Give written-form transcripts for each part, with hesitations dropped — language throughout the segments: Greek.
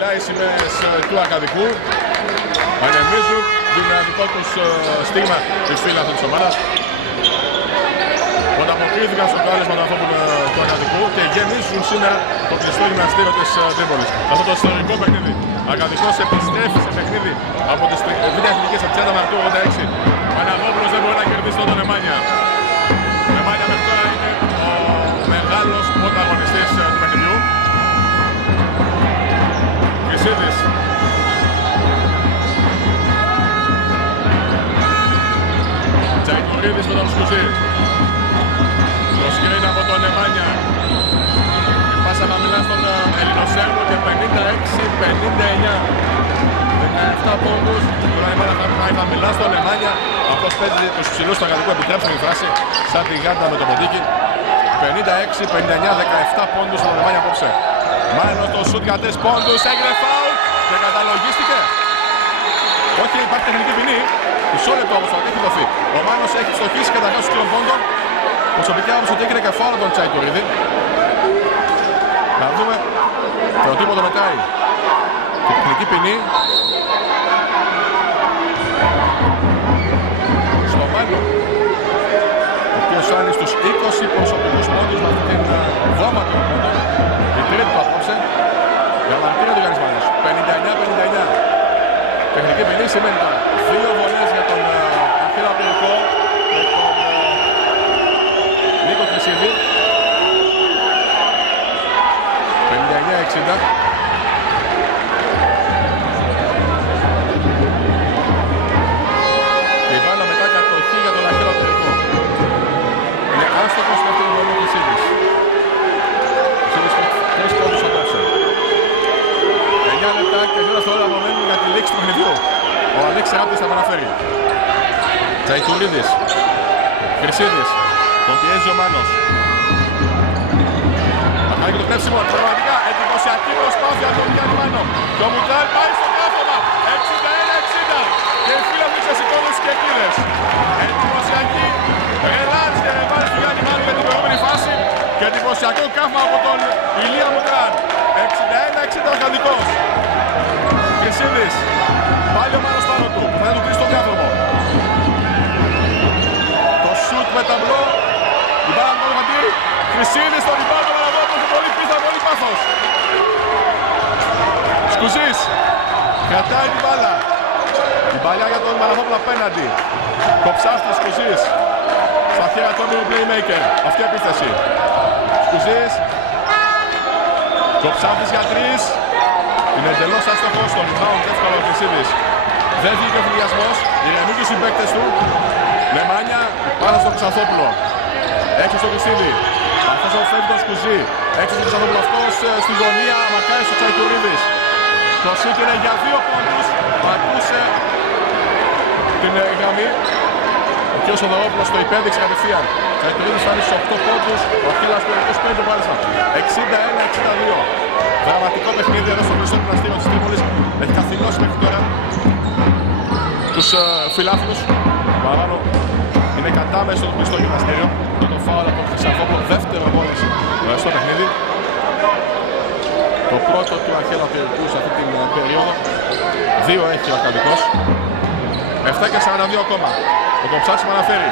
Οι σημαίες του Ακαδικού ανεμίζουν, δίνουν ένα δικό τους στίγμα της φίλαθλων της ομάδας που ανταποκρίθηκαν στο κάλεσμα του ανθρώπου του Ακαδικού και γεμίζουν σήμερα το κλειστό γυμναστήριο της Τρίπολης. Αυτό το ιστορικό παιχνίδι. Ακαδικός επιστρέφει σε παιχνίδι από τις Β' Εθνικές από 30 Μαρτίου 86. Ο Παναγόπουλος δεν μπορεί να κερδίσει τον Νεμάνια. Ο Νεμάνια μέχρι τώρα είναι ο μεγάλος πρωταγωνιστής του παιχνιδιού. Χρυσίδης. Τσαϊκουρίδης με τον Σκουζή. Το σκριν από τον Νεμάνια. Η πάσα χαμηλά στον Ελληνοσέρβο και 56-59. 17 πόντους. Τώρα η μπάλα πάει χαμηλά στον Νεμάνια. Αυτός παίζει τους ψηλούς του Ακαδικού, επιτρέψουν η φράση σαν τη γάντα με το ποντίκι. 56-59, 17 πόντους στον Νεμάνια απόψε. Μάλλον το σουτ για 3 πόντους, έγινε φάουλ και καταλογίστηκε. Όχι, υπάρχει τεχνική ποινή. Μισό λεπτό όμως θα έχει δοθεί. Ο Μάνος έχει στοχίσει καταρχάς στους 3 πόντων. Προσωπικά όμως ότι έγινε και φάουλ τον Τσαϊκουρίδη. Να δούμε. Το τίποτα μετράει. Και τεχνική ποινή. Στο Μάνο. Ο οποίος φτάνει στους 20 προσωπικούς πόντους με αυτή την βόμβα των πόντων. Η τρίτη του απόψε. Για μαρτύρια του Γιάννης Μάνος. 59-59. Τεχνική ποινή σημαίνει τώρα 2 βολές για τον Αρχαίο Πυρικό με τον Νίκο Χρυσίδη. 59-60. Και η μπάλα μετά κατοχή για τον Αρχαίο Πυρικό. Είναι άστοχος με αυτήν την βολή ο Χρυσίδης. Χρυσίδης με 3 πόντους απόψε. 9 λεπτά και 2 δευτερόλεπτα απομένουν για τη λήξη του παιχνιδιού. Ο Αλέξης Ράπτης θα παραφέρει. Τσαϊκουρίδης. Χρυσίδης. Τον πιέζει ο Μάνος. Θα κάνει και το κλέψιμο. Πραγματικά εντυπωσιακή προσπάθεια από τον Γιάννη Μάνο. Και ο Μουτάλ πάει στο κάθομα. 61-60. Και οι φίλοι του ξεσηκώνουν στις κερκίδες. Εντυπωσιακή. Ρελάνς και ρεβάνς του Γιάννη Μάνου για την προηγούμενη φάση. Και εντυπωσιακό κάθομα από τον Ηλία Μουτάλ. 61-60 ο Ακαδικός. Χρυσίδης. Πάλι ο Μάνος πάνω του. Θα του κλείσει το διάδρομο. Το σουτ με ταμπλό. Η μπάλα του Μανοβατήρη. Χρυσίδης στον rebound του Μαναβόπουλου. Πολύ πίθα, πολύ πάθος. Σκουζής. Κρατάει την μπάλα. Η παλιά για τον Μαναβόπουλο απέναντι. Κοψάστης Σκουζής. Στα χέρια του έμεινου playmaker. Αυτή η επίθεση. Σκουζής. Κοψάστης για 3. Είναι εντελώς άστοχος στο rebound. Εύκολο ο Χρυσίδης. Δεν βγήκε ο φυλιασμός. Ηρεμούν τους συμπαίκτες του. Νεμάνια πάνω στον Ξανθόπουλο. Έξω στο Χρυσίδη. Αυτός ο φεύγει τον Σκουζή. Έξω στον Ξανθόπουλο. Αυτός στη γωνία. Μακάρι στο Τσαϊκουρίδης. Το σούτ είναι για 2 πόντους. Ακούσε την γραμμή. Ο κ. Σοδωρόπουλος το υπέδειξε κατευθείαν. Τσαϊκουρίδης φτάνει στους 8 πόντους. Ο Αχίλλας Πυρικός παίρνει το πάλισμα. 61-62. Δραματικό παιχνίδι εδώ στο κλειστό γυμναστήριο της Τρίπολης. Έχει καθυλώσει μέχρι τώρα τους φιλάθλους. Παραπάνω είναι κατάμεσο το κλειστό γυμναστήριο. Το φάουλ από τον Χρυσαφόπουλο, δεύτερο μόλις στο παιχνίδι. Το πρώτο του Αρχαίου Πυρικού σε αυτή την περίοδο. 2 έχει ο Ακαδικός. 7 και 42 ακόμα. Ο Κοψάτης με αναφέρει.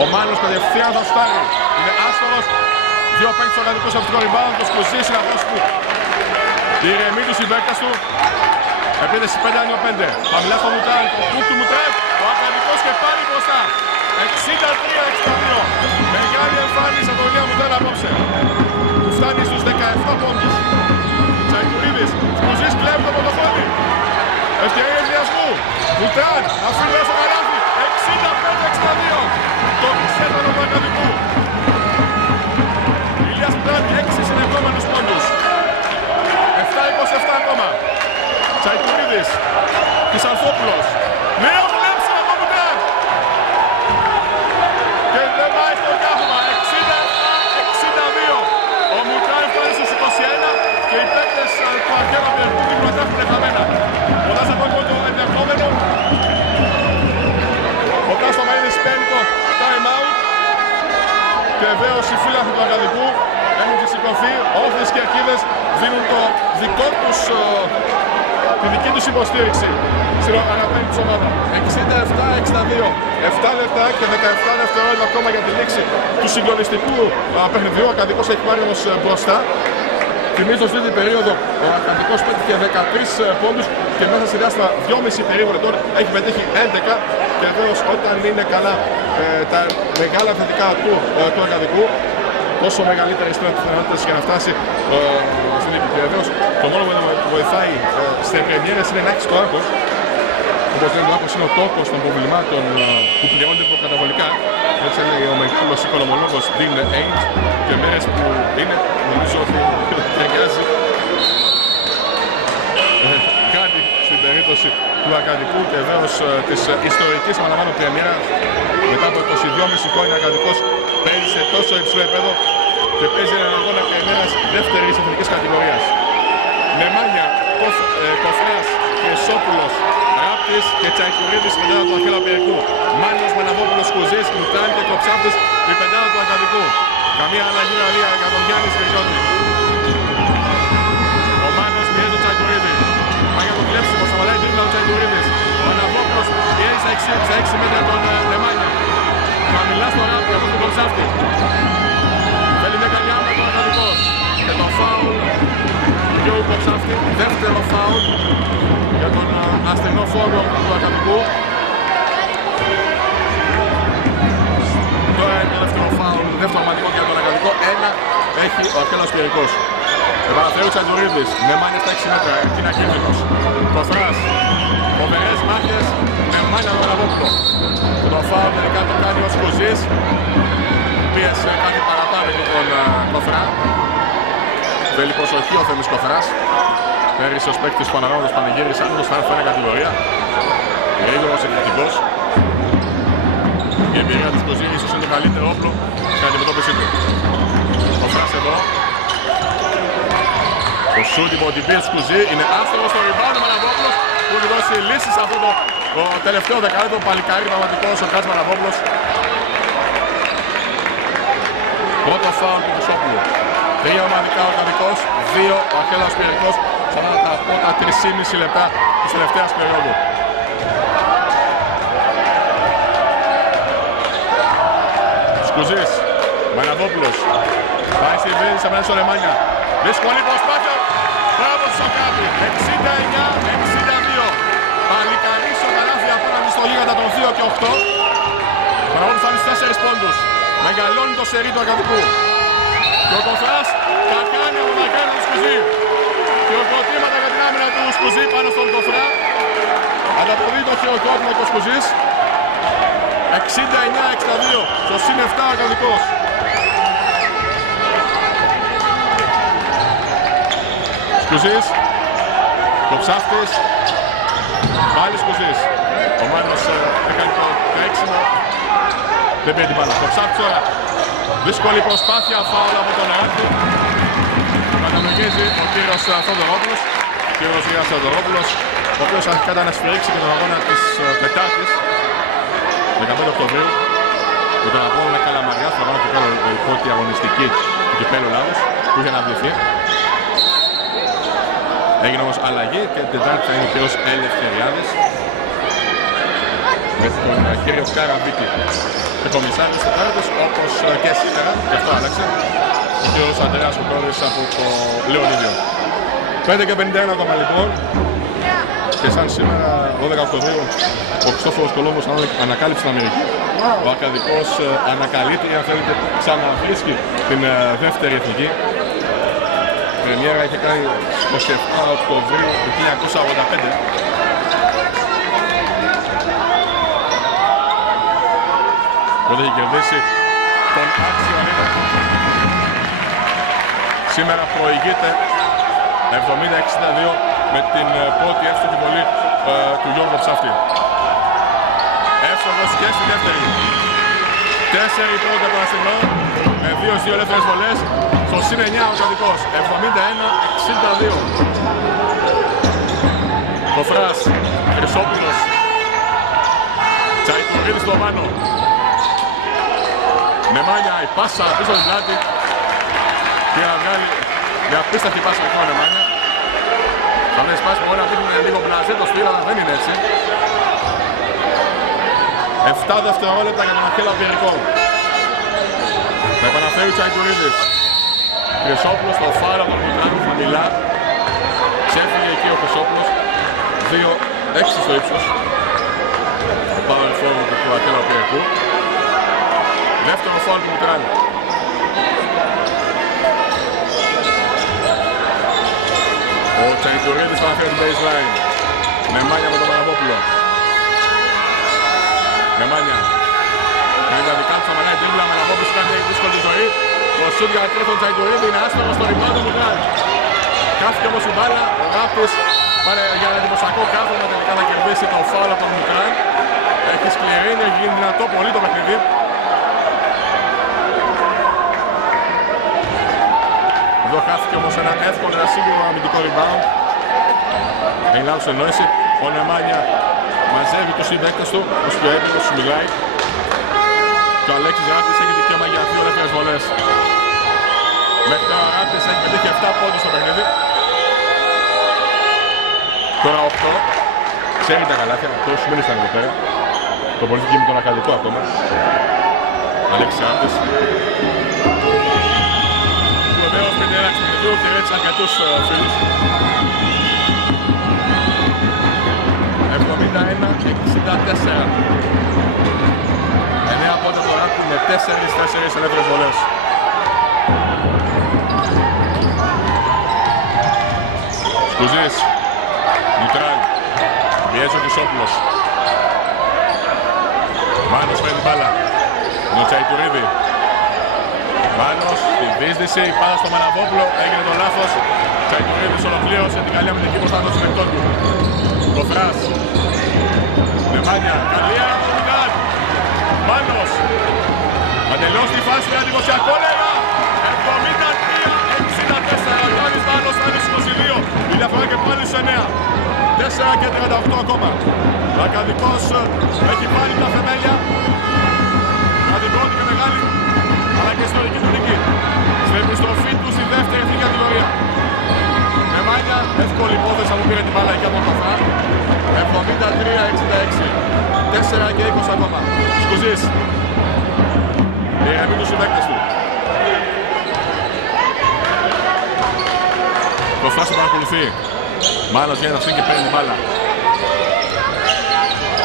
Ο Μάνος κατευθείαν θα σουτάρει. Είναι άστορος. 2 παίκτες ο Ακαδικός από το rebound. Το Σκουζής είναι αυτός που ηρεμεί τους συμπαίκτες του. Επίδεση 5-5. Χαμηλά στο Μουτάλ. Το κουκ του Μουτάλ. Ο Ακαδικός και πάλι μπροστά. 63-62. Μεγάλη εμφάνιση από τον Ηλία Μουτάλ απόψε. Που φτάνει στους 17 πόντους. Τσαϊκουρίδης. Σκουζής κλέβει το πρωτοφόνι. Ευκαιρίες διασμού. Μουτάλ. Αφήνει στο καλάθι. 65-62. Το ξέτανο του Ακαδικού. Ηλίας Μουτάλ 6 συνεχόμενους πόντους. 7-27 ακόμα. Τσαϊκουρίδης. Χρυσανθόπουλος. Νέο κλέψιμο από Μουτάλ. Και δεν πάει στο κάθομα. 67-62. Ο Μουτάλ φτάνει στους 21 και οι παίκτες του Αρχαίου Πυρικού την πρωτεύουν χαμένα. Κοντά σε ακόμα το ενδεχόμενο. Ο Τάστο Μαΐδης παίρνει το time out. Και βεβαίως οι φίλαθλοι του Ακαδικού έχουν σηκωθεί. Όλες οι κερκίδες δίνουν το δικό τους τη δική τους υποστήριξη στην αναπέντη της ομάδα. 67-62. 7 λεπτά και 17 δευτερόλεπτα ακόμα για τη λήξη του συγκλονιστικού παιχνιδιού. Ο Ακαδικός έχει πάρει όμως μπροστά. Θυμίζω στην τρίτη περίοδο ο Ακαδικός πέτυχε 13 πόντους και μέσα σε διάστημα 2,5 περίοδο τώρα έχει πετύχει 11. Και βεβαίως όταν είναι καλά τα μεγάλα θετικά του Ακαδικού, τόσο μεγαλύτερες είναι οι πιθανότητες για να φτάσει στην νίκη. Και βεβαίως το μόνο που βοηθάει στις πρεμιέρες είναι να έχεις το άγχος. Όπως λένε, το άγχος είναι ο τόκος των προβλημάτων που πληρώνται προκαταβολικά. Έτσι έλεγε ο μεγάλος οικονομολόγος Dean Ainge, και μέρες που είναι, νομίζω ότι ταιριάζει κάτι στην περίπτωση του Ακαδικού και βεβαίως της ιστορικής επαναλαμβάνω πρεμιέρας. Μετά από 22,5 χρόνια ο Ακαδικός παίζει σε τόσο υψηλό επίπεδο και παίζει έναν αγώνα πρεμιέρας δεύτερης εθνικής κατηγορίας. Νεμάνια, Κοφράς, Χρυσόπουλος, Ράπτης και Τσαϊκουρίδης η πεντάδα του Αχέλλα Περικού. Μάνος, Μαναβόπουλος, Κουζής, Μουτάν και Κοψάφτης η πεντάδα του Ακαδικού. Καμία αλλαγή δηλαδή για τον Γιάννη Σφυριώτη. Ο Μάνος πιέζει τον Τσαϊκουρίδη. Πάει για το κλέψιμο, σταματάει την τρίπλα του Τσαϊκουρίδης. Ο Μαναβόπουλος πιέζει στα 6 μέτρα τον Νεμάνια. Χαμηλά στο Ράπτη από τον Κοψάφτη. Θέλει μια καλιά με τον Ακαδικός. Και το φάουλ και ο Κοψάφτη. Δεύτερο φάουλ για τον ασθενό φόρο του Ακαδικού. Τώρα είναι το δεύτερο φάουλ, δεύτερο μαντικό για τον Ακαδικό. Ένα έχει ο Αχέλλας Περικός. Επαναφέρει ο Τσαντουρίδης, Νεμάνια στα 6 μέτρα, είναι ακίνδυνος. Κοφράς, φοβερές μάχες, Νεμάνια τον Μαναβόπουλο. Το φάουλ τελικά το κάνει ο Σκουζής. Πίεσε κάτι παραπάνω για τον Κοφρά. Θέλει προσοχή ο Θέμης Κοφράς. Πέρυσι ως παίκτης που ανανεώνοντας πανηγύρισε άμυνος θα έρθει κάποια κατηγορία. Γρήγορος, εκπληκτικός. Η εμπειρία του Σκουζή ίσως είναι το καλύτερο όπλο στην αντιμετώπιση του. Κοφράς εδώ. Το σούτ υπό την πίεση του Σκουζή είναι άστοχος στο rebound ο Μαναβόπουλος που έχει δώσει λύσεις σε αυτό το τελευταίο δεκάλεπτο. Παλικάρι πραγματικός ο Κάτς Μαναβόπουλος. Πρώτο φάουλ του Χρυσόπουλου. 3 ομαδικά ο Ακαδικός, 2 ο Αχέλλας Περικός στα πρώτα 3,5 λεπτά της τελευταίας περίοδου. Σκουζής, Μαναβόπουλος, πάει στη βίδηση απέναντι στο Νεμάνια. Δύσκολη προσπάθεια, μπράβο του Σοκράτη, 69-62. Παλικαρής ο καλάθι απέναντι στο γίγαντα των 2 και 8. Μαναβόπουλος φτάνει στους 4 πόντους. Μεγαλώνει το σερί του Ακαδικού. Και ο Κοφράς θα κάνει ο Μακάρι του Σκουζή. Χειροκροτήματα για την άμυνα του Σκουζή πάνω στον Κοφρά. Ανταποδεί το χειροκρότημα του Σκουζής. 69-62 στο συν 7 ο Ακαδικός. Σκουζής, Κοψάφτης, πάλι Σκουζής. Ο Μάνος έκανε το τρέξιμο. Δεν πήρε την μπάλα. Κοψάφτης τώρα. Δύσκολη προσπάθεια, φάουλ από τον Ράπτη. Κατανογίζει ο κύριος Θοδωρόπουλος. Ο κύριος Γιάννης Θοδωρόπουλος, ο οποίος αρχικά ήταν να σφυρίξει και τον αγώνα της Τετάρτης, 15 Οκτωβρίου, με τον αγώνα με Καλαμαριά, στον αγώνα κυπέλλου, η πρώτη αγωνιστική του κυπέλλου Ελλάδος, που είχε αναβληθεί. Έγινε όμως αλλαγή και την Τετάρτη θα είναι ο κύριος Ελευθεριάδης. Με τον κύριο Καραβίκη και κομισάρι της Τετάρτης, όπως και σήμερα, και αυτό άλλαξε, ο κύριος Αντρέας Κουκώδης από το Λεωνίδιο. 5 και 51 ακόμα λοιπόν, και σαν σήμερα, 12 Οκτωβρίου, ο Χριστόφορος Κολόμβος ανακάλυψε την Αμερική. Ο Ακαδικός ανακαλύπτει, αν θέλετε, ξαναβρίσκει την δεύτερη εθνική. Η πρεμιέρα είχε κάνει 27 Οκτωβρίου του 1985. Τότε έχει κερδίσει τον Άξιο Ανίτα. Σήμερα προηγείται 70-62 με την πρώτη εύστοχη βολή του Γιώργου Ψάφτη. Εύστοχος και στη δεύτερη. 4 πρώτα για τον Ασθενό με 2 ελεύθερες βολές. Στο συν 9 ο Ακαδικός. 71-62. Κοφράς, Χρυσόπουλος, Τσαϊκουρίδης στο Μάνο. Νεμάνια, η πάσα πίσω στην πλάτη και να βγάλει μια απίστευτη πάσα από τον Νεμάνια. Αυτές οι πάσεις μπορεί να δείχνουν λίγο μπλαζέ το στυλ, αλλά δεν είναι έτσι. 7 δευτερόλεπτα για τον Αχέλλα Πυρικό. Θα επαναφέρει ο Τσαϊκουρίδης. Χρυσόπουλος στο φάουλ από τον Μητράνο χαμηλά. Ξέφυγε εκεί ο Χρυσόπουλος. 2-6 στο ύψος. Το power forward του Αχέλλα Πυρικού. Δεύτερο φάουλ του Μητράνου. Ο Τσαϊκουρίδης θα αναφέρει την baseline. Μεμάνια με τον Μαραβόπουλο. Μεμάνια. Κάνει τα δικά του, θα μαγάει τρίμπλα. Μαραβόπουλος κάνει δύσκολη ζωή. Το σούτ για να τρέφει τον Τσαϊκουρίδη είναι άστοχο στο rebound του Μουτράνου. Κάφηκε όμως η μπάλα. Ο Ράπτης πάρε για ένα εντυπωσιακό κάθομαι τελικά να κερδίσει το φάουλ από τον Μουτράνου. Έχει σκληρή, έχει γίνει δυνατό πολύ το παιχνίδι. Εδώ χάθηκε όμως ένα εύκολο, ένα σίγουρο αμυντικό rebound. Έχει λάθος εννόηση. Ο Νεμάνια μαζεύει τους συμπαίκτες του, τους πιο έτοιμους, τους μιλάει. Και ο Αλέξης Ράπτης έχει δικαίωμα για 2 δεύτερες βολές. Μέχρι τώρα ο Ράπτης έχει πετύχει 7 πόντους στο παιχνίδι. Τώρα 8. Ξέρει τα καλάθια, τόσους μήνες ήταν εδώ πέρα. Το πολιτική με τον Ακαδικό ακόμα. Αλέξης Ράπτης. Βεβαίως με την έναρξη του παιχνιδιού χαιρέτησε αρκετούς φίλους. 71-64. 9 πόντα το Ράπτη με 4 ελεύθερες βολές. Σκουζής. Μουτράν. Πιέζει ο Χρυσόπουλος. Μάνος παίρνει την μπάλα. Ο Τσαϊκουρίδη. Μάνος, τη δίσδυση, πάνω στο Μαναβόπουλο, έγινε το λάθος. Τσαϊκουρίδης ολοκλήρωσε την καλή αμυντική προστασία των συμπαικτών του. Κοφράς. Μεμάνια, καλία, Μουτράν. Μάνος. Θα τελειώσει τη φάση με εντυπωσιακό λέγα. 73-64. Ο Γιάννης Μάνος θα είναι 22. Η διαφορά και πάλι σε 9. 4 και 38 ακόμα. Ο Ακαδικός έχει πάρει τα θεμέλια. Για την πρώτη και μεγάλη, αλλά και ιστορική του νίκη. Στην επιστροφή του στη δεύτερη εθνική κατηγορία. Μεμάνια, εύκολη υπόθεση που πήρε την μπάλα εκεί από τον Παθά. 73-66. 4 και 20 ακόμα. Σκουζής. Ηρεμεί τους συμπαίκτες του. Το Φράσο παρακολουθεί. Μάνος για ένα και παίρνει μπάλα.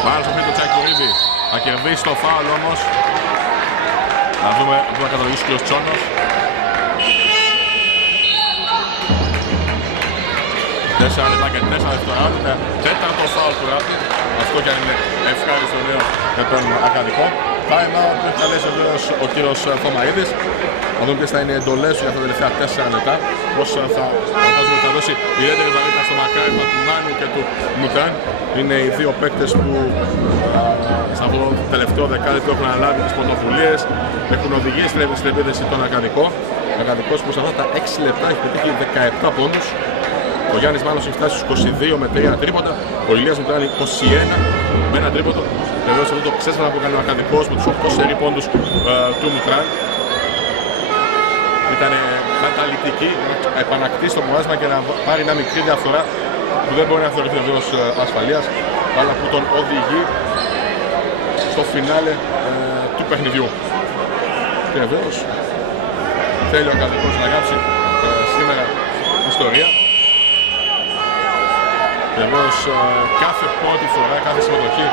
Μάνος θα φύγει το Τσαϊκουρίδη. Θα κερδίσει το φάουλ όμως. Να δούμε πού θα καταλογίσει και ο Τσόνος. 4 λεπτά και 4 δευτερόλεπτα. Τέταρτο φάουλ του Ράπτη. Αυτό κι αν είναι ευχάριστο νέο για τον Ακαδικό. Time out που έχει καλέσει ο κύριος Θωμαίδης. Να δούμε ποιες θα είναι οι εντολές του για τα τελευταία 4 λεπτά. Πώς θα δώσει ιδιαίτερη βαρύτητα στο μακάρισμα του Μάνου και του Μουτράν. Είναι οι δύο παίκτες που σε αυτό το τελευταίο δεκάλεπτο έχουν αναλάβει τις πρωτοβουλίες. Έχουν οδηγήσει στην επίδεση τον Ακαδικό. Ο Ακαδικός που σε αυτά τα 6 λεπτά έχει πετύχει 17 πόντους. Ο Γιάννης Μάνος έχει φτάσει στους 22 με 3 τρίποτα. Ο Ηλίας Μουτράν 21 με 1 τρίποτο. Εδώ σε αυτό το ξέσπασμα που έκανε ο Ακαδικός με τους 8 σερί πόντους του Μουτράν. Ήταν καταλυτική να επανακτήσει το προβάσμα και να πάρει μια μικρή διαφορά που δεν μπορεί να θεωρηθεί βεβαίως ασφαλείας, αλλά που τον οδηγεί στο φινάλε του παιχνιδιού. Και βεβαίως θέλει ο Ακαδικός να γράψει σήμερα ιστορία. Βεβαίως κάθε πρώτη φορά, κάθε συμμετοχή,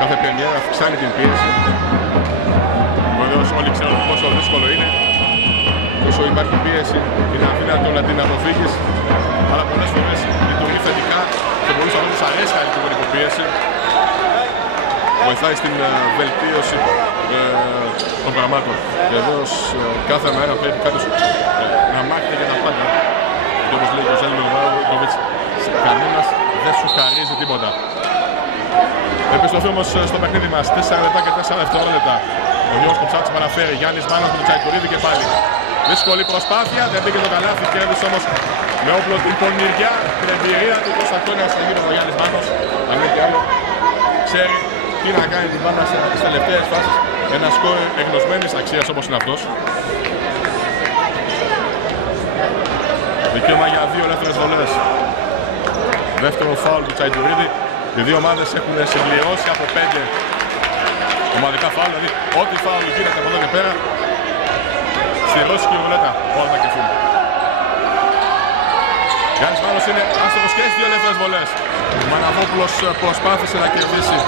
κάθε πρεμιέρα αυξάνει την πίεση. Βεβαίως όλοι ξέρουν πόσο δύσκολο είναι. Όσο υπάρχει πίεση, είναι αδύνατο να την αποφύγεις, αλλά πολλές φορές λειτουργεί θετικά και πολλούς ανθρώπους αρέσει να λειτουργούν υπό πίεση. Βοηθάει στην βελτίωση των πραγμάτων. Και βεβαίως κάθε μέρα πρέπει κάποιος να μάχεται για τα πάντα. Και όπως λέει ο Ζέλμι Βάροβιτς, κανένας δεν σου χαρίζει τίποτα. Επιστροφή όμως στο παιχνίδι μας, 4 λεπτά και 4 δευτερόλεπτα. Ο Γιώργος Κοψάτης παραφέρει, Γιάννης Μάνος με τον Τσαϊκουρίδη και πάλι. Δύσκολη προσπάθεια, δεν πήγε το καλάθι, κέρδισε όμως με όπλο την πονηριά, την εμπειρία του τόσα χρόνια στα γύρω ο Γιάννης Μάνος. Αν μη τι άλλο, ξέρει τι να κάνει την μπάλα στις τελευταίες φάσεις. Ένα σκορ εγνωσμένης αξίας όπως είναι αυτός. Δικαίωμα για 2 ελεύθερες βολές. δεύτερο φάουλ του Τσαϊντουρίδη. Οι δύο ομάδες έχουν συμπληρώσει από 5 ομαδικά φάουλ, δηλαδή ό,τι φάουλ γίνεται από εδώ και πέρα στη ρώσικη ρουλέτα όλα θα κρυφούν. Γιάννης Μάνος είναι άστοχος και στις δύο ελεύθερες βολές. Ο Μαναβόπουλος προσπάθησε να κερδίσει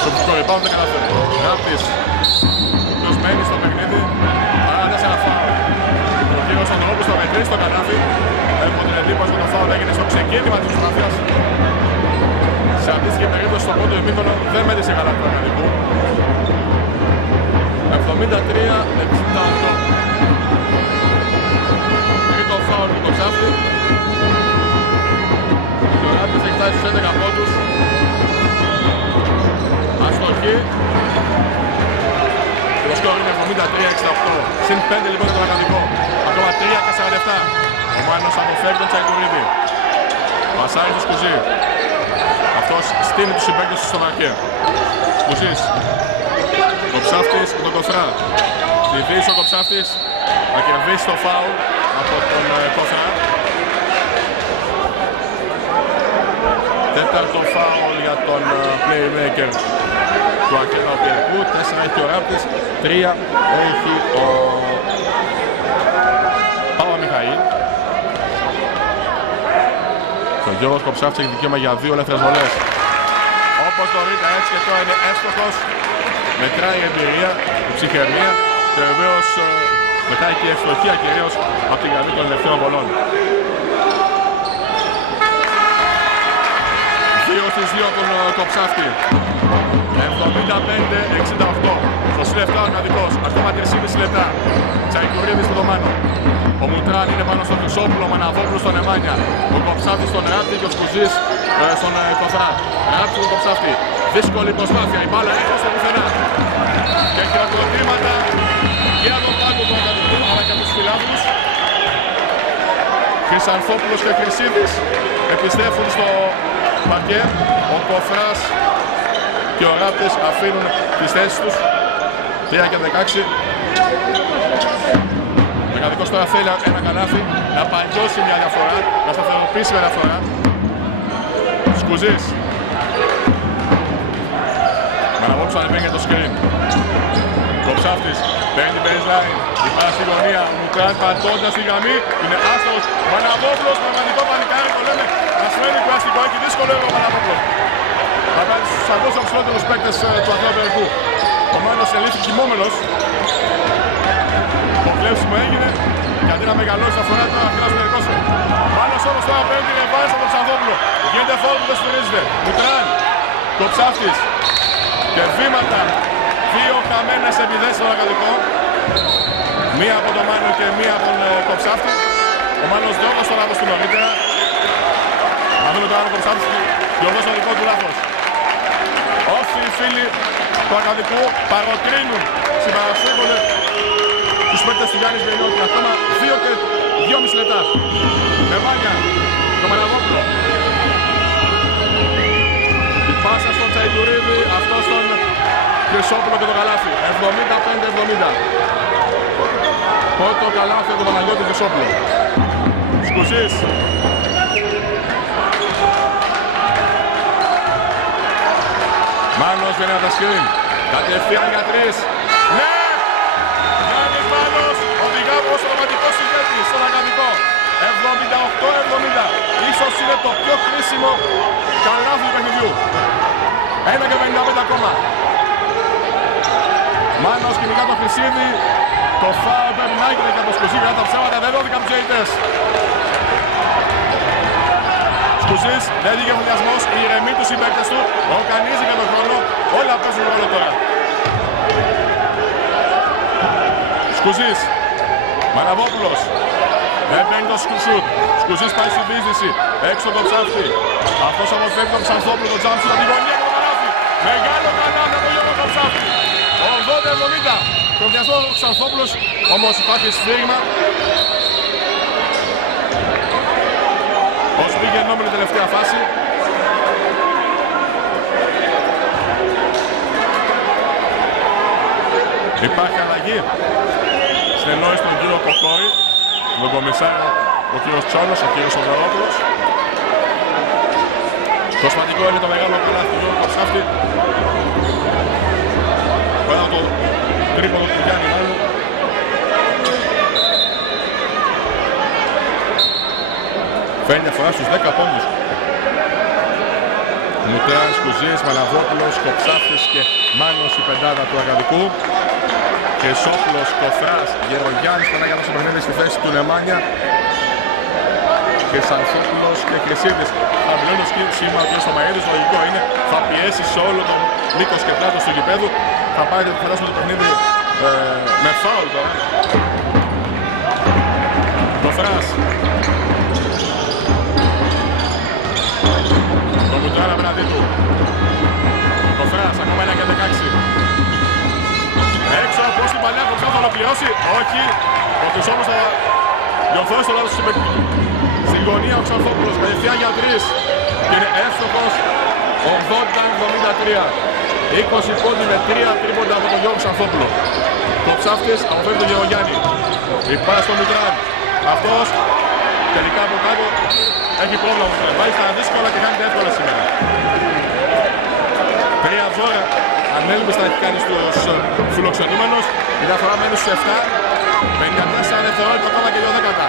στο φυσικό rebound, δεν καταφέρει. Ράπτης, ο οποίος μένει στο παιχνίδι, παρά 4 φάουλ. Ο κύριος Ανδρόπουλος θα μετρήσει το καλάθι. Έχω την εντύπωση ότι το φάουλ έγινε στο ξεκίνημα της προσπάθειας. Σε αντίστοιχη περίπτωση στο πρώτο ημίχρονο δεν μέτρησε καλά το Αργαντικού. 73-68. Τρίτο φάουλ του Κοψάφτη. Ο Ράπτης έχει φτάσει στους 11 πόντους. Αστοχή. Το σκορ είναι 73-68. Συν 5 λοιπόν για τον Αργαντικό. Ακόμα 3-47. Ο Μάνος αποφεύγει τον Τσαϊντουρίδη. Πασάρει στο Σκουζί. Αυτός στείνει τους συμπαίκτες του στο μαρκέ. Σκουζής. Κοψάφτης με τον Κοφρά. Στη δύση ο Κοψάφτης θα κερδίσει το φάουλ από τον Κοφρά. Τέταρτο φάουλ για τον playmaker του Ακερναοπηρικού. 4 έχει ο Ράπτης, 3 έχει ο Παπαμιχαήλ. Ο Γιώργος Κοψάφτης έχει δικαίωμα για 2 ελεύθερες βολές. Όπως το ρίτα έτσι και τώρα είναι εύστοχος. Μετράει η εμπειρία, η ψυχραιμία και βεβαίως μετράει και η ευστοχία κυρίως από τη γραμμή των ελευθέρων βολών. 2 στις 2 τον Κοψάφτη. 75-68. Στο συλλεπτά ο Αργαντικός. Ακόμα 3,5 λεπτά. Τσαϊντουρίδης στον Μάνο. Ο Μουτράν είναι πάνω στον Χρυσόπουλο, ο Μαναβόπουλος στον Εμάνια. Ο Κοψάφτης στον Ράπτη και ο Σκουζής στον Κοφρά. Ράπτη στον Κοψάφτη. Δύσκολη προσπάθεια. Η μπάλα έξω στο πουθενά. Και χειροκροτήματα και από τον πάγκο του Αργαντικού αλλά και από τους φιλάθλους. Χρυσανθόπουλος και Χρυσίδης επιστρέφουν στο παρκέ. Ο Κοφράς και ο Ράπτης αφήνουν τις θέσεις τους. 3 και 16. Ο Αργαντικός τώρα θέλει ένα καλάθι να παγιώσει μια διαφορά, να σταθεροποιήσει μια διαφορά. Σκουζής. Μαναβόπουλος ανεβαίνει για το screen. Κοψάφτης παίρνει την baseline. Η πάρα στη γωνία. Μουτράν πατώντας στη γραμμή. Είναι άστοχος. Μαναβόπουλος πραγματικό πανικάρι. Το λέμε. Ασφαίνει κουραστικό. Έχει δύσκολο έργο ο Μαναβόπουλος. Θα πάει στους αντός από τους πρώτους παίκτες του Ακρόπερικού. Ο Μάνος ελήφθη κοιμόμενος. Το κλέψιμο έγινε. Και αντί να μεγαλώσει τα φορά τώρα να περικώσει. Μάνος όμως τώρα παίρνει την εμφάνιση από τον Ξανθόπουλο. Γίνεται φόρ που δεν σφυρίζεται. Μουτράν. Κοψάφτης. Και βήματα. 2 χαμένες επιδέσεις στον Αργαντικό. Μία από τον Μάνο και μία από τον Κοψάφτη. Ο Μάνος δρόμος στο λάθος του νωρίτερα. Να δούμε τώρα ο Κοψάφτης διορθώσει το δικό του λάθος. Όσοι οι φίλοι του Αργαντικού παροτρύνουν, συμπαρασύρονται τους παίκτες του Γιάννης Βελιώτη. Ακόμα 2 και 2,5 λεπτά. Εμάνια, το Μαναβόπουλο. Η πάσα στον Τσαϊντουρίδη, αυτό στον Χρυσόπουλο και το καλάθι. 75-70. Πρώτο καλάθι από τον Παναγιώτη Χρυσόπουλο. Σκουζής. Μάνος βγαίνει από τα σκριν. Κατευθείαν για 3. Ναι! Γιάννης Μάνος, οδηγά προς το ρομαντικό συγκέτη στον Αργαντικό. 78-70. Ίσως είναι το πιο κρίσιμο καλάθι του παιχνιδιού. 1 και 55 ακόμα. Μάνος κυνηγά το Χρυσίδη. Το φάουλ πρέπει να έγινε και από Σκουζή. Για τα ψέματα δεν δόθηκαν τους διαιτητές. Σκουζής, δεν είχε εμβολιασμός, η ηρεμή του συμπαίκτες του, οργανίζει για τον χρόνο, όλα παίζουν ρόλο τώρα. Σκουζής, Μαναβόπουλος, δεν παίρνει το σουτ, Σκουζής πάει στη βίζηση, έξω τον Κοψάφτη. Αυτός αποφεύγει τον Ξανθόπουλο, τον τζάμπ σουτ από τη γωνία και το καλάθι. Μεγάλο καλάθι από τον Γιώργο Κοψάφτη. 80-70. Τον βιασμό ο Ξανθόπουλος, όμως υπάρχει σφύριγμα. Ως πήγε ενόμενη τελευταία φάση. Υπάρχει αλλαγή. Συνεννόηση τον κύριο Κοκόρη, τον κομισάριο ο κύριος Τσόλος, ο κύριος Σοδωρόπουλος. Το σημαντικό είναι το μεγάλο καλάθι του Κοψάφτη. Πέρα το τρίποδο του Γιάννη μάλλον. Φέρνει διαφορά στους 10 πόντους. Μουτράς, Κουζής, Μαλαβόπουλος, Κοψάφτης και Μάνος η πεντάδα του Ακαδικού. Χρυσόπουλος, Κοφράς, Γερογιάννης πέρα για το παιχνίδι στη θέση του Νεμάνια. Χρυσανθόπουλος και Χρυσίδης. Χαμηλώνει σήμα ο κ. Στομαίδης, λογικό είναι, θα πιέσει σε όλο το μήκος και πλάτος του γηπέδου. Θα πάει και φαντάσουμε το παιχνίδι με φάουλ τώρα. Κοφράς. Το Μουτράρα απέναντί του. Κοφράς, ακόμα 1 και 16. Έξω από την παλιά που θα ολοκληρώσει. Όχι. Ο Χρυσόπουλος θα διορθώσει το λάθος του συμπαίκτη του. Στην γωνία ο Ξανθόπουλος, κατευθείαν για 3. Και είναι εύστοχος 80-73. 20 πόντι με 3 τρίποντα από τον Γιώργο Ξανθόπουλο. Το Ψάφτης αποφεύγει τον Γερογιάννη. Η πάσα στο Μητράν. Αυτός τελικά από κάτω έχει πρόβλημα. Πάει στα δύσκολα και κάνει εύκολα σήμερα. 3 δώρα ανέλυμπες θα έχει κάνει στους φιλοξενούμενους. Η διαφορά μένει στους 7. 54 δευτερόλεπτα ακόμα και 2 δέκατα.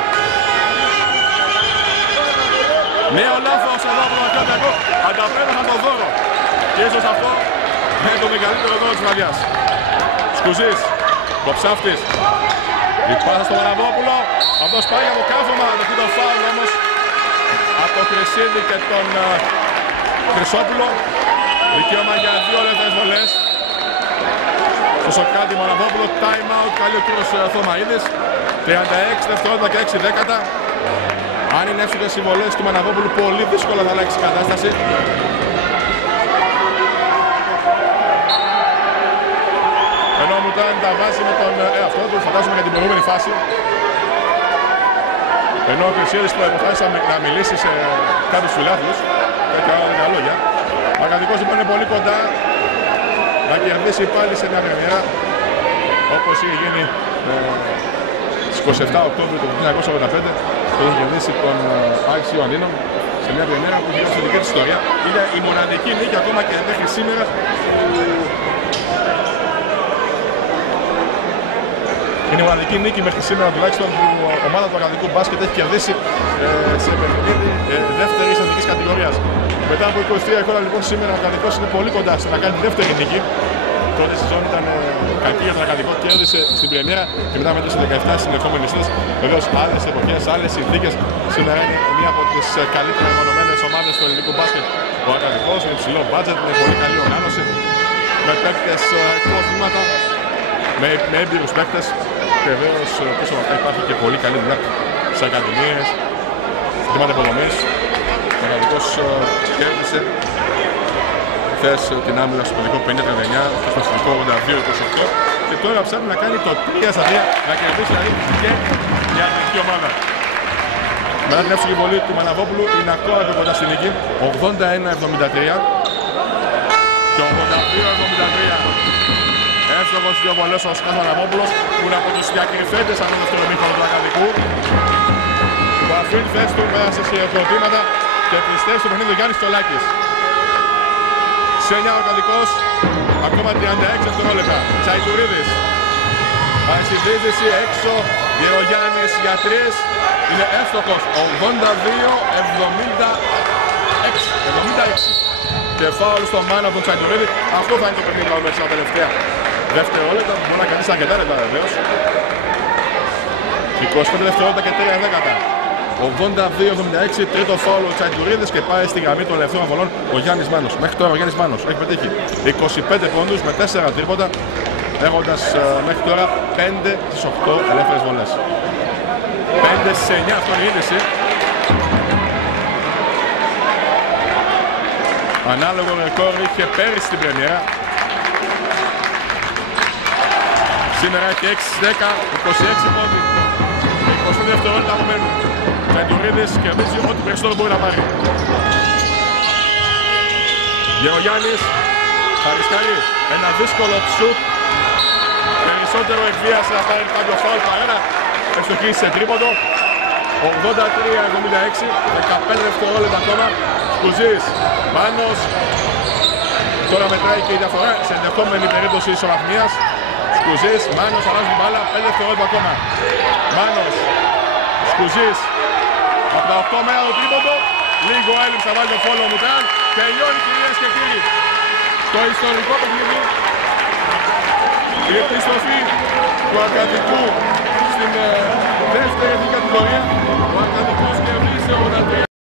Νέο λάθος εδώ από τον Ακαδικό. Ανταπέδωσαν το δώρο. Και ίσως αυτό είναι το μεγαλύτερο δώρο της βραδιάς. Σκουζής, Κοψάφτης. Η πάσα στο Μαραβόπουλο. Αυτός πάει από κάθομα. Δεχτεί το φάουλ όμως από τον Χρυσίδη και τον Χρυσόπουλο. Δικαίωμα για 2 ελεύθερες βολές. Στο Σοκράτη Μαραβόπουλο. Time out. Καλεί ο κύριος Θωμαίδης. 36 δευτερόλεπτα και 6 δέκατα. Αν είναι εύστοχες οι βολές του Μαναβόπουλου, πολύ δύσκολα θα αλλάξει η κατάσταση. Ενώ μου τα βάζει με τον εαυτό του, φαντάζομαι για την προηγούμενη φάση. Ενώ ο Χρυσίδης προσπάθησε να μιλήσει σε κάποιους φιλάθλους, τέτοια άλλα λόγια. Ο Ακαδικός λοιπόν είναι πολύ κοντά να κερδίσει πάλι σε μια πρεμιέρα, όπως είχε γίνει στις 27 Οκτώβριου του 1985. Έχει κερδίσει τον Άγιος Ιωαννίνων σε μια πρεμιέρα που έχει γράψει τη δική της ιστορία. Είναι η μοναδική νίκη ακόμα και μέχρι σήμερα. Είναι η μοναδική νίκη μέχρι σήμερα τουλάχιστον που η ομάδα του Ακαδικού μπάσκετ έχει κερδίσει σε παιχνίδι δεύτερης εθνικής κατηγορίας. Μετά από 23 χρόνια λοιπόν σήμερα ο Ακαδικός είναι πολύ κοντά στο να κάνει τη δεύτερη νίκη. Τότε η σεζόν ήταν κακή για τον Ακαδικό, κέρδισε στην πρεμιέρα και μετά μέτρησε 17 συνεχόμενες ήττες. Βεβαίως άλλες εποχές, άλλες συνθήκες. Σήμερα είναι μία από τις καλύτερα εμβανωμένες ομάδες του ελληνικού μπάσκετ. Ο Ακαδικός με υψηλό μπάτζετ, με πολύ καλή οργάνωση, με παίκτες κλωθήματα, με έμπειρους παίκτες. Και βεβαίως πίσω από αυτά υπάρχει και πολύ καλή δουλειά στις ακαδημίες, ζητήματα υποδομής. Ο Ακαδικός κέρδισε χθες την άμυλα στο ποδικό 50-39, στο στατιστικό 82-28 και τώρα ψάχνει να κάνει το 3-3, να κερδίσει δηλαδή και η αρνητική ομάδα. Μετά την εύστοχη βολή του Μαναβόπουλου είναι ακόμα πιο κοντά στη νίκη, 81-73 και 82-73. Εύστοχος 2 βολές ο Σκάς Μαναβόπουλος που είναι από τους διακριθέντες από το δεύτερο μήχρονο του Ακαδικού. Που αφήνει θέση του πέρασε σε χειροκροτήματα και επιστρέφει στο παιχνίδι ο Γιάννης Τολάκης. Σε 9 ο Ακαδικός, ακόμα 36 δευτερόλεπτα. Τσαϊτουρίδης. Πάει στη δίδυση έξω. Γερογιάννης για 3. Είναι εύστοχος. 82-76. Και φάουλ στο μάνα από τον Τσαϊτουρίδη. Αυτό θα είναι το παιχνίδι μέσα στα τελευταία δευτερόλεπτα. Μπορεί να κρατήσει αρκετά λεπτά βεβαίως. 25 δευτερόλεπτα και 3 δέκατα. 82-76, τρίτο φάουλ ο Τσαϊτουρίδης και πάει στη γραμμή των ελευθέρων βολών ο Γιάννης Μάνος. Μέχρι τώρα ο Γιάννης Μάνος έχει πετύχει 25 πόντους με 4 τρίποτα, έχοντας μέχρι τώρα 5 στις 8 ελεύθερες βολές. 5 στις 9, αυτό είναι η είδηση. Ανάλογο ρεκόρ είχε πέρυσι στην πρεμιέρα. Σήμερα έχει 6 στις 10, 26 πόντι. 25 δευτερόλεπτα απομένουν. Τσαϊτουρίδης κερδίζει ό,τι περισσότερο μπορεί να πάρει. Γερογιάννης θα ρισκάρει ένα δύσκολο σουτ. Περισσότερο εκβίασε να πάρει κάποιο φάουλ παρένα. Ευστοχίσει σε τρίποντο. 83-76, 15 δευτερόλεπτα ακόμα. Σκουζής, Μάνος. Τώρα μετράει και η διαφορά σε ενδεχόμενη περίπτωση ισοβαθμίας. Σκουζής, Μάνος, αλλάζει την μπάλα, 5 δευτερόλεπτα ακόμα. Μάνος, Σκουζής, από τα 8 μέρα το τρίποντο. Λίγο έλλειψη, θα βάλει το φόλο Μουτράν. Τελειώνει, κυρίες και κύριοι, το ιστορικό παιχνίδι. Η επιστροφή του Αρκαδικού στην δεύτερη κατηγορία. Ο Αρκαδικός κερδίζει 83.